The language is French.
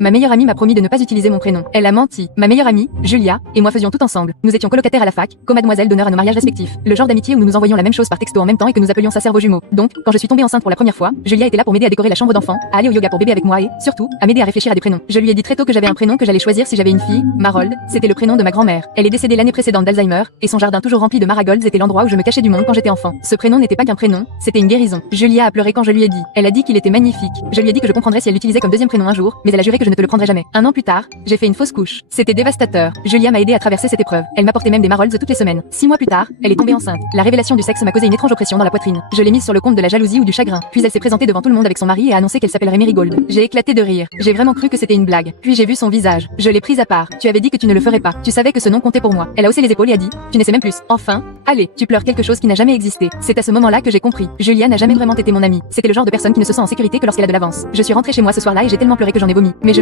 Ma meilleure amie m'a promis de ne pas utiliser mon prénom. Elle a menti. Ma meilleure amie, Julia, et moi faisions tout ensemble. Nous étions colocataires à la fac, co-mademoiselle d'honneur à nos mariages respectifs. Le genre d'amitié où nous nous envoyions la même chose par texto en même temps et que nous appelions ça cerveau jumeau. Donc, quand je suis tombée enceinte pour la première fois, Julia était là pour m'aider à décorer la chambre d'enfant, à aller au yoga pour bébé avec moi et, surtout, à m'aider à réfléchir à des prénoms. Je lui ai dit très tôt que j'avais un prénom que j'allais choisir si j'avais une fille, Marold, c'était le prénom de ma grand-mère. Elle est décédée l'année précédente d'Alzheimer, et son jardin toujours rempli de marigolds était l'endroit où je me cachais du monde quand j'étais enfant. Ce prénom n'était pas qu'un prénom, c'était une guérison. Julia a pleuré quand je lui ai dit. Elle a dit qu'il était magnifique. Je lui ai dit que je comprendrais si elle l'utilisait comme deuxième prénom un jour, mais elle a juré que je ne te le prendrais jamais. Un an plus tard, j'ai fait une fausse couche. C'était dévastateur. Julia m'a aidé à traverser cette épreuve. Elle m'apportait même des marolds toutes les semaines. 6 mois plus tard, elle est tombée enceinte. La révélation du sexe m'a causé une étrange oppression dans la poitrine. Je l'ai mise sur le compte de la jalousie ou du chagrin. Puis elle s'est présentée devant tout le monde avec son mari et a annoncé qu'elle s'appellerait Marigold. J'ai éclaté de rire. J'ai vraiment cru que c'était une blague. Puis j'ai vu son visage. Je l'ai prise à part. Tu avais dit que tu ne le ferais pas. Tu savais que ce nom comptait pour moi. Elle a haussé les épaules et a dit, tu ne sais même plus. Enfin, allez, tu pleures quelque chose qui n'a jamais existé. C'est à ce moment-là que j'ai compris. Julia n'a jamais vraiment été mon amie. C'était le genre de personne qui ne se sent en sécurité que lorsqu'elle a de l'avance. Je suis rentrée chez moi ce soir-là et j'ai tellement pleuré que j'en ai vomi. Mais